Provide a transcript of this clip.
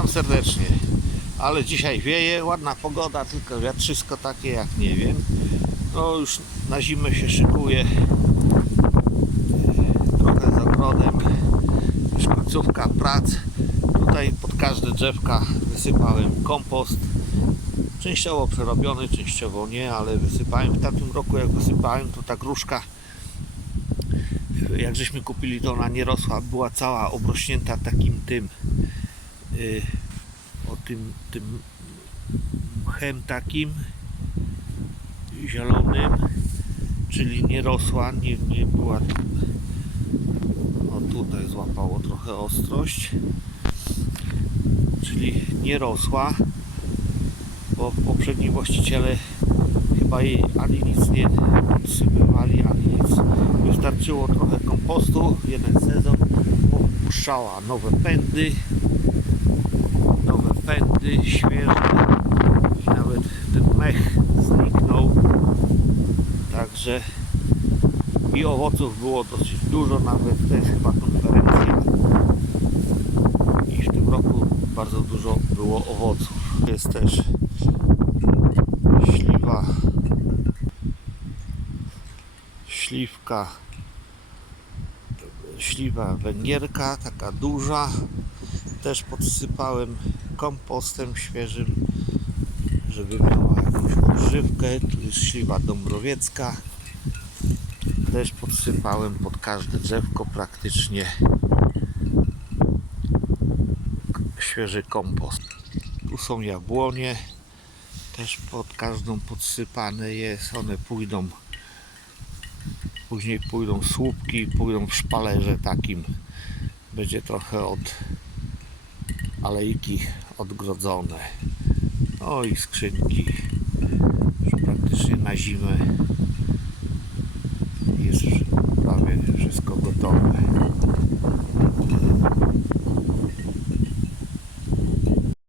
Witam serdecznie. Ale dzisiaj wieje, ładna pogoda, tylko wiatrzysko takie jak nie wiem. No już na zimę się szykuje. Trochę z ogrodem. Już końcówka prac. Tutaj pod każde drzewka wysypałem kompost. Częściowo przerobiony, częściowo nie, ale wysypałem. W tamtym roku jak wysypałem, to ta gruszka jak żeśmy kupili, to ona nie rosła, była cała obrośnięta takim tym o tym, tym mchem takim zielonym, czyli nie rosła, nie, nie była o tutaj złapało trochę ostrość czyli nie rosła bo poprzedni właściciele chyba jej ani nic nie podsypywali, ani nic. Wystarczyło trochę kompostu, jeden sezon, puszczała nowe pędy, pędy, świeże i nawet ten mech zniknął. Także i owoców było dosyć dużo, nawet to jest chyba konferencja. I w tym roku bardzo dużo było owoców. Jest też śliwa śliwka śliwa węgierka taka duża też podsypałem kompostem świeżym żeby miała jakąś odżywkę. Tu jest śliwa dąbrowiecka. Też podsypałem pod każde drzewko praktycznie. Świeży kompost. Tu są jabłonie. Też pod każdą podsypane jest. One pójdą. Później pójdą słupki pójdą w szpalerze takim. Będzie trochę od alejki odgrodzone. O i skrzynki. Już praktycznie na zimę jest prawie wszystko gotowe.